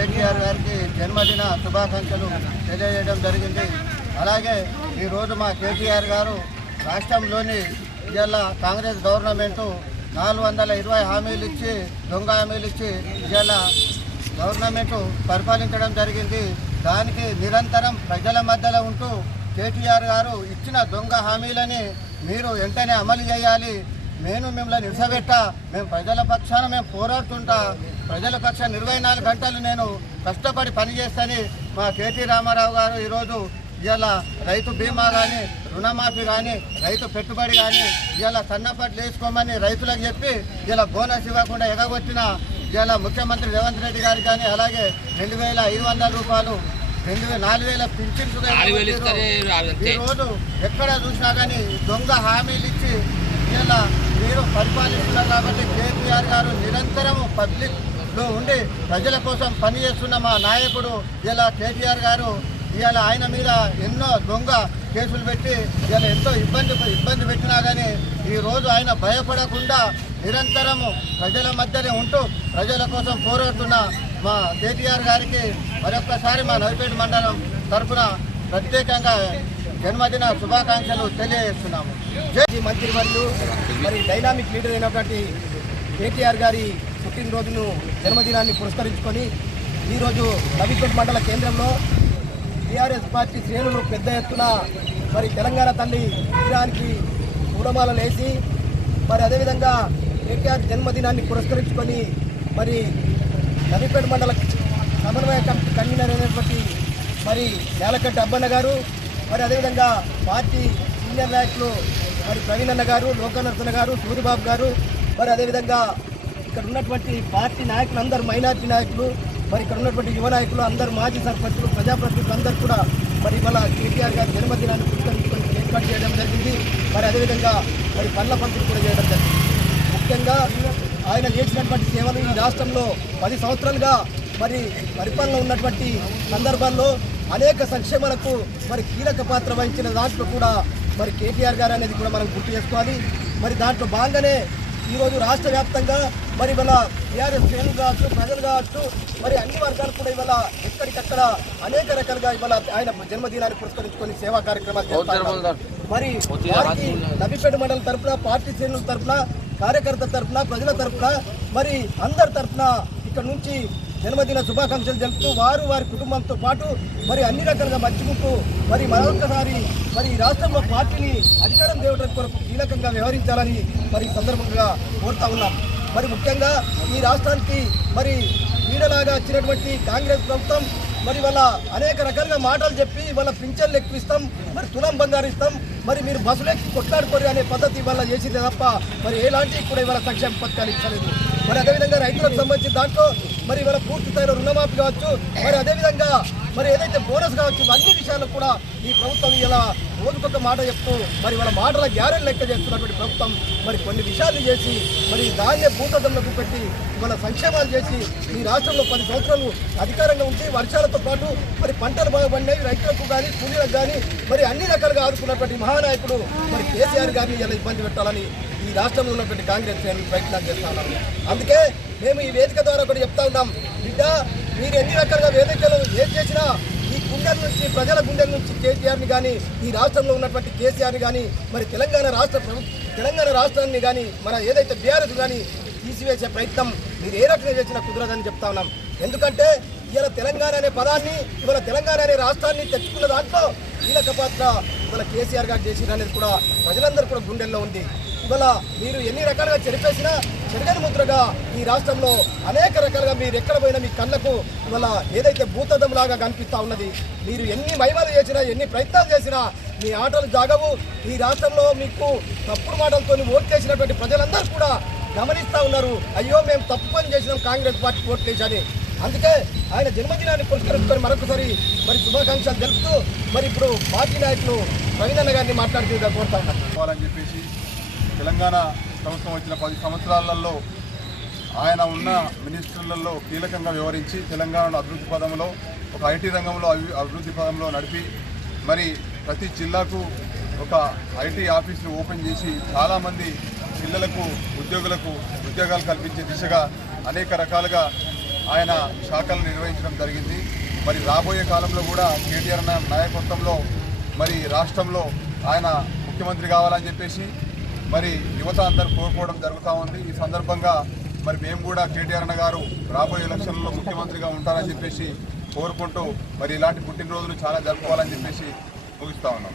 కేటీఆర్ గారికి జన్మదిన శుభాకాంక్షలు తెలియజేయడం జరిగింది. అలాగే ఈరోజు మా కేటీఆర్ గారు రాష్ట్రంలోని ఇవాళ కాంగ్రెస్ గవర్నమెంటు 420 హామీలు ఇచ్చి దొంగ హామీలు ఇచ్చి ఇవాళ గవర్నమెంటు పరిపాలించడం జరిగింది. దానికి నిరంతరం ప్రజల మధ్యలో ఉంటూ కేటీఆర్ గారు ఇచ్చిన దొంగ హామీలని మీరు వెంటనే అమలు చేయాలి. మిమ్మల్ని నిలిచబెట్ట మేము ప్రజల పక్షాన మేము పోరాడుతుంటా, ప్రజల పక్షాన 24 గంటలు నేను కష్టపడి పనిచేస్తాని మా కేటీ రామారావు గారు ఈరోజు ఇవాళ రైతు బీమా కానీ, రుణమాఫీ కానీ, రైతు పెట్టుబడి కానీ ఇవాళ సన్నపట్లు వేసుకోమని రైతులకు చెప్పి ఇలా బోనస్ ఇవ్వకుండా ఎగగొట్టిన ఇవాళ ముఖ్యమంత్రి రేవంత్ రెడ్డి గారికి కానీ, అలాగే 2500 రూపాయలు 4,000 పింఛన్ ఈరోజు ఎక్కడ చూసినా కానీ దొంగ హామీలు ఇచ్చి ఇలా మీరు పరిపాలిస్తున్నారు. కాబట్టి కేసీఆర్ గారు నిరంతరము పబ్లిక్లో ఉండి ప్రజల కోసం పనిచేస్తున్న మా నాయకుడు ఇలా కేటీఆర్ గారు ఇవాళ ఆయన మీద ఎన్నో దొంగ కేసులు పెట్టి ఇవాళ ఎంతో ఇబ్బంది పెట్టినా కానీ ఈరోజు ఆయన భయపడకుండా నిరంతరము ప్రజల మధ్యనే ఉంటూ ప్రజల కోసం పోరాడుతున్న మా కేటీఆర్ గారికి మరొక్కసారి మా నవిపేట మండలం తరఫున ప్రత్యేకంగా జన్మదిన శుభాకాంక్షలు తెలియజేస్తున్నాము. మంత్రివర్యులు మరి డైనామిక్ లీడర్ అయినటువంటి కేటీఆర్ గారి పుట్టినరోజును జన్మదినాన్ని పురస్కరించుకొని ఈరోజు నవిపేట మండల కేంద్రంలో టీఆర్ఎస్ పార్టీ శ్రేణులు పెద్ద ఎత్తున మరి తెలంగాణ తల్లి విగ్రహానికి పూలమాలలు వేసి మరి అదేవిధంగా కేటీఆర్ జన్మదినాన్ని పురస్కరించుకొని మరి నవిపేట మండల సమన్వయ కమిటీ కన్వీనర్ అయినటువంటి మరి నేలకంటి అబ్బన్న గారు, మరి అదేవిధంగా పార్టీ సీనియర్ నాయకులు మరి ప్రవీణ్ అన్న గారు, లోకనర్సన గారు, సూరిబాబు గారు, మరి అదేవిధంగా ఇక్కడ ఉన్నటువంటి పార్టీ నాయకులు అందరూ, మైనార్టీ నాయకులు, మరి ఇక్కడ ఉన్నటువంటి యువ నాయకులు అందరూ, మాజీ సర్పంచులు, ప్రజాప్రతినిధులు అందరూ కూడా మరి ఇవాళ కేటీఆర్ గారి జన్మదినాన్ని పురస్కరించుకొని ఏర్పాటు చేయడం జరిగింది. మరి అదేవిధంగా మరి పండ్ల పంపిణీ కూడా చేయడం జరిగింది. ముఖ్యంగా ఆయన చేసినటువంటి సేవలు ఈ రాష్ట్రంలో 10 సంవత్సరాలుగా మరి పరిపాలన ఉన్నటువంటి సందర్భాల్లో అనేక సంక్షేమాలకు మరి కీలక పాత్ర వహించిన దాంట్లో కూడా మరి కేటీఆర్ గారు అనేది కూడా మనం గుర్తు చేసుకోవాలి. మరి దాంట్లో భాగంగానే ఈరోజు రాష్ట్ర వ్యాప్తంగా మరి ఇవాళ టీఆర్ఎస్ శ్రేణులు కావచ్చు, ప్రజలు కావచ్చు, మరి అన్ని వర్గాలు కూడా ఇవాళ ఎక్కడికక్కడ అనేక రకాలుగా ఇవాళ ఆయన జన్మదినాన్ని పురస్కరించుకొని సేవా కార్యక్రమాలు చేస్తారు. మరి వారికి నవిపేట మండలం తరఫున, పార్టీ శ్రేణుల తరఫున, కార్యకర్తల తరఫున, ప్రజల తరఫున, మరి అందరి తరఫున ఇక్కడ నుంచి జన్మదిన శుభాకాంక్షలు తెలుపుతూ వారి కుటుంబంతో పాటు మరి అన్ని రకాలుగా మర్చిపోతూ మరి మరొకసారి మరి ఈ రాష్ట్రంలో పార్టీని అధికారం తేవడానికి కొరకు కీలకంగా వ్యవహరించాలని మరి సందర్భంగా కోరుతా ఉన్నాం. మరి ముఖ్యంగా ఈ రాష్ట్రానికి మరి నీడలాగా వచ్చినటువంటి కాంగ్రెస్ ప్రభుత్వం మరి వాళ్ళ అనేక రకాలుగా మాటలు చెప్పి వాళ్ళ పింఛన్లు ఎక్కువిస్తాం, మరి తులం బంగారు ఇస్తాం, మరి మీరు బస్సులు ఎక్కి కొట్లాడుకోరు అనే పద్ధతి వల్ల చేసిందే తప్ప మరి ఎలాంటి కూడా ఇవాళ సంక్షేమ పథకాలు ఇచ్చలేదు. మరి అదేవిధంగా రైతులకు సంబంధించిన దాంట్లో మరి ఇవాళ పూర్తి స్థాయిలో రుణమాఫీ కావచ్చు, మరి అదేవిధంగా మరి ఏదైతే బోనస్ కావచ్చు, అన్ని విషయాల్లో కూడా ఈ ప్రభుత్వం ఇలా రోజుకొక మాట చెప్తూ మరి వాళ్ళ మాటల గ్యారెంటీ లెక్క చేస్తున్నటువంటి ప్రభుత్వం మరి కొన్ని విషయాలు చేసి మరి దాన్నే భూతద్దంలోకి పెట్టి ఇవాళ సంక్షేమాలు చేసి ఈ రాష్ట్రంలో 10 సంవత్సరాలు అధికారంగా ఉండి వర్షాలతో పాటు మరి పంటలు బాగుపడినాయి, రైతులకు కానీ కూలీలకు కానీ మరి అన్ని రకాలుగా ఆదుకున్నటువంటి మహానాయకుడు మరి కేసీఆర్ గారిని ఇలా ఇబ్బంది పెట్టాలని ఈ రాష్ట్రంలో ఉన్నటువంటి కాంగ్రెస్ ప్రయత్నాలు చేస్తా ఉన్నారు. అందుకే మేము ఈ వేదిక ద్వారా కూడా చెప్తా ఉన్నాం, బిడ్డ మీరు ఎన్ని రకాలుగా వేదికలు ఏం చేసినా ఈ గుండెల నుంచి, ప్రజల గుండెల నుంచి కేటీఆర్ని కానీ, ఈ రాష్ట్రంలో ఉన్నటువంటి కేసీఆర్ని కానీ, మరి తెలంగాణ రాష్ట్రాన్ని కానీ, మన ఏదైతే బీఆర్ఎస్ కానీ తీసివేసే ప్రయత్నం మీరు ఏ రకంగా చేసినా కుదరదని చెప్తా ఉన్నాం. ఎందుకంటే ఇవాళ తెలంగాణ అనే పదాన్ని, ఇవాళ తెలంగాణ అనే రాష్ట్రాన్ని తెచ్చుకున్న దాంట్లో కీలక పాత్ర ఇవాళ కేసీఆర్ గారు చేసిరనేది కూడా ప్రజలందరూ కూడా గుండెల్లో ఉంది. ఇవాళ మీరు ఎన్ని రకాలుగా చెరిపేసినా చెరగని ముద్రగా ఈ రాష్ట్రంలో అనేక రకాలుగా మీరు ఎక్కడ పోయినా మీ కళ్ళకు ఇవాళ ఏదైతే భూతద్దం లాగా కనిపిస్తూ ఉన్నది. మీరు ఎన్ని మహిమలు చేసినా, ఎన్ని ప్రయత్నాలు చేసినా మీ ఆటలు జాగవు. ఈ రాష్ట్రంలో మీకు తప్పుడు మాటలతో ఓట్లేసినటువంటి ప్రజలందరూ కూడా గమనిస్తూ ఉన్నారు, అయ్యో మేము తప్పు పని చేసినాం కాంగ్రెస్ పార్టీ ఓట్లేసని. అందుకే ఆయన జన్మదినాన్ని పురస్కరించుకొని మరొకసారి మరి శుభాకాంక్షలు తెలుపుతూ మరి ఇప్పుడు పార్టీ నాయకులు ప్రవీణ్ అన్న గారిని మాట్లాడుతూ కోరుతా ఉన్నారని చెప్పేసి తెలంగాణ ప్రభుత్వం వచ్చిన 10 సంవత్సరాలలో ఆయన ఉన్న మినిస్టర్లలో కీలకంగా వ్యవహరించి తెలంగాణ అభివృద్ధి పదంలో, ఒక ఐటీ రంగంలో అభివృద్ధి పదంలో నడిపి మరి ప్రతి జిల్లాకు ఒక ఐటీ ఆఫీసును ఓపెన్ చేసి చాలామంది పిల్లలకు, ఉద్యోగులకు ఉద్యోగాలు కల్పించే దిశగా అనేక రకాలుగా ఆయన శాఖలు నిర్వహించడం జరిగింది. మరి రాబోయే కాలంలో కూడా కేటీఆర్ నాయకత్వంలో మరి రాష్ట్రంలో ఆయన ముఖ్యమంత్రి కావాలని చెప్పేసి మరి యువత అందరూ కోరుకోవడం జరుగుతూ ఉంది. ఈ సందర్భంగా మరి మేము కూడా కేటీఆర్ గారు రాబోయే ఎలక్షన్లో ముఖ్యమంత్రిగా ఉంటారని చెప్పేసి కోరుకుంటూ మరి ఇలాంటి పుట్టినరోజులు చాలా జరుపుకోవాలని చెప్పేసి ముగిస్తూ ఉన్నాం.